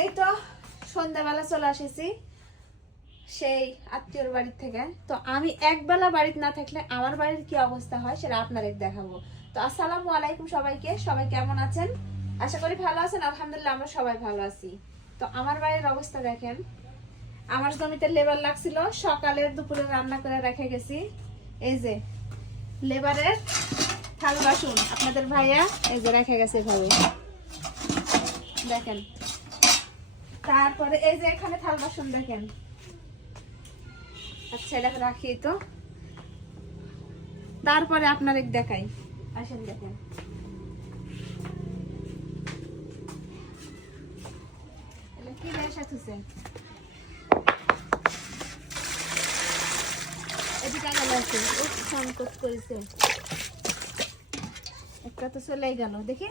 এই তো সন্ধ্যাবেলা চলে আসেছি সেই আত্মীয়র বাড়ি থেকে। তো আমি একবেলা বাড়িতে না থাকলে আমার বাড়ির কি অবস্থা হয় সেটা আপনাদের দেখাবো। তো আসসালামু আলাইকুম সবাইকে, সবাই কেমন আছেন? আশা করি ভালো আছেন। আলহামদুলিল্লাহ আমরা সবাই ভালো আছি। তো আমার বাড়ির অবস্থা দেখেন, আমার জমিতে লেবার লাগছিল, সকালের দুপুরে রান্না করে রেখে গেছি। এই যে লেবারের থাল বাসন আপনাদের ভাইয়া এই যে রেখে গেছে এভাবে দেখেন। তারপরে এই যে এখানে থাল বাসন দেখেন। আচ্ছা এটা রাখি তো, তারপরে আপনার দেখাই। আসেন দেখেন, কি রেশাতেছে এদিকে গেল আছে, ফোন করেছে একটা তো চলে গেল দেখি।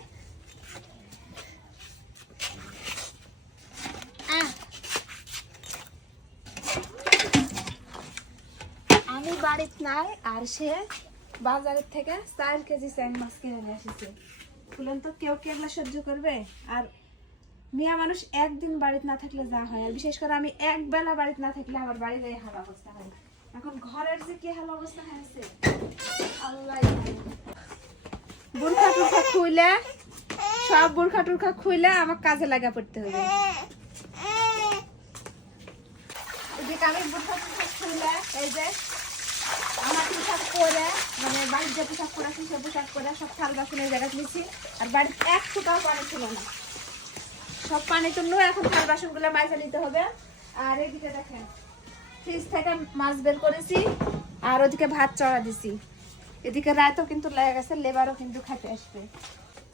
আমি বাড়িতে নাই আর সে বাজারের থেকে 4 কেজি চ্যাং মাছ কিনে নিয়ে এসেছে। বললেন তো কেউ কি এগুলো সহ্য করবে? আর মিয়া মানুষ একদিন বাড়িতে না থাকলে যা হয়, আর বিশেষ করে আমি এক বেলা বাড়িতে না থাকলে আমার বাড়ির এই হাল অবস্থা হয়। এখন ঘরের যে কি হাল অবস্থা হয়েছে আল্লাহ। বুরখা টুরখা খুইলে সব বুরখা টুরখা খুইলে আমার কাজে লাগা পড়তে হবে। এদিকে আমি বুরখা টুরখা খুইলে এই যে আমার পোশাক পরে, মানে বাড়ির যে পোশাক পরেছি সে পোশাক পরে সব থাল বাসনের জায়গা নিয়েছি। আর বাড়ির এক ফুটাও পানি ছিল না, সব পানি তুললো। এখন থাল বাসনগুলো মাজা নিতে হবে। আর এদিকে দেখেন ফ্রিজ থেকে মাছ বের করেছি, আর ওদিকে ভাত চড়া দিছি। এদিকে রাতও কিন্তু লেগে গেছে, লেবারও কিন্তু খেতে আসবে।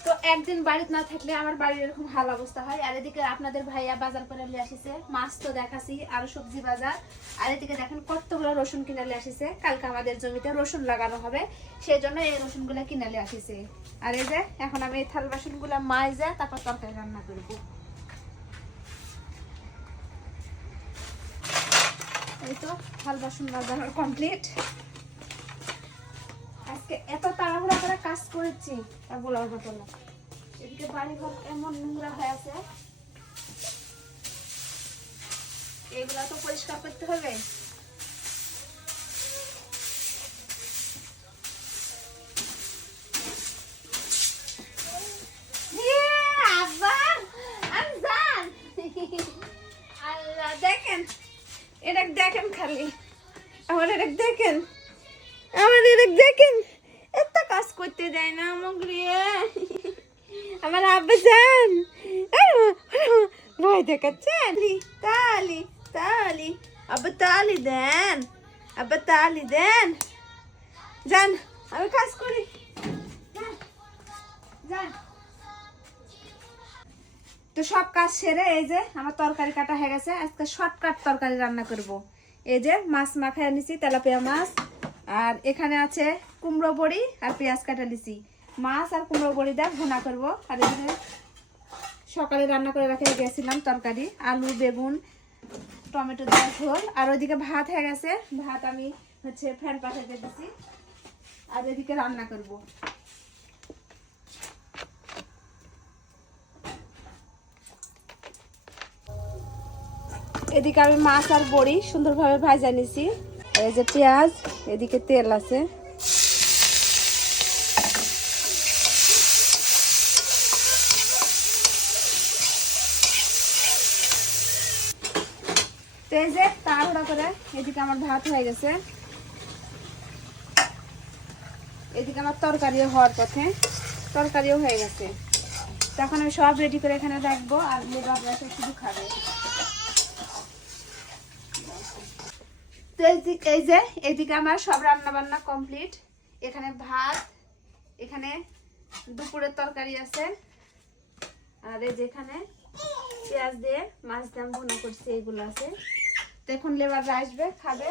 তো একদিন বাড়িতে না থাকলে আমার বাড়ির এরকম হাল অবস্থা হয়। আর এদিকে আপনাদের ভাইয়া বাজার করে নিয়ে আসিছে, মাছ তো দেখাছি, আরো সবজি বাজার। আর এদিকে দেখেন কতগুলো রসুন কিনে নিয়ে আসিছে, কালকে আমাদের জমিতে রসুন লাগানো হবে, সেই জন্য এই রসুন গুলা কিনে নিয়ে আসিছে। আর এই যে এখন আমি এই থাল বাসন গুলা মাজে তারপর তরকারি রান্না করবো। এই তো থাল বাসন বাজানো কমপ্লিট। আজকে এত তাড়াহুড়া করে কাজ করেছি তা বলার মতো না। এদিকে বাড়ি ঘর এমন নোংরা হয়ে আছে, এগুলা তো পরিষ্কার করতে হবে। আল্লাহ দেখেন, এটা দেখেন, খালি আমার এটা দেখেন, আমার এটা দেখেন, এত কাজ করতে দেয় না আমাকে। আমার আব্বা যান ভয় দেখাচ্ছেন। তালি তালি আব্বা তালি দেন, আব্বা তালি দেন। যান আমি কাজ করি, যান। তো সব কাজ সেরে এই যে আমার তরকারি কাটা হয়ে গেছে। আজকে শর্টকাট তরকারি রান্না করব। এই যে মাছ মাখায় নিছি, তেলাপিয়া মাছ। আর এখানে আছে কুমড়ো বড়ি আর পেঁয়াজ কাটা নিছি। মাছ আর কুমড়ো বড়ি দিয়ে ভুনা করব। আর এদিকে সকালে রান্না করে রেখে গেছিলাম তরকারি, আলু বেগুন টমেটো দিয়ে ঝোল। আর ওইদিকে ভাত হয়ে গেছে, ভাত আমি ফ্যান পাঠাতে দিছি। আর এদিকে রান্না করব। এদিকে আমি মাছ আর বড়ি সুন্দরভাবে ভাজা নিছি। এই যে পেঁয়াজ, এদিকে তেল আছে। তো এই যে তাড়াহুড়া করে এদিকে আমার ভাত হয়ে গেছে, এদিকে আমার তরকারিও হওয়ার পথে, তরকারিও হয়ে গেছে। তখন আমি সব রেডি করে এখানে রাখবো, আর লেবাররা শুধু খাবে। তো এই যে এইদিকে আমার সব রান্না বান্না কমপ্লিট। এখানে ভাত, এখানে দুপুরের তরকারি আছে, আর এই যে এখানে পেঁয়াজ দিয়ে মাছ দিয়ে ভুনা করছি, এগুলো আছে। তো এখন লেবাররা আসবে, খাবে।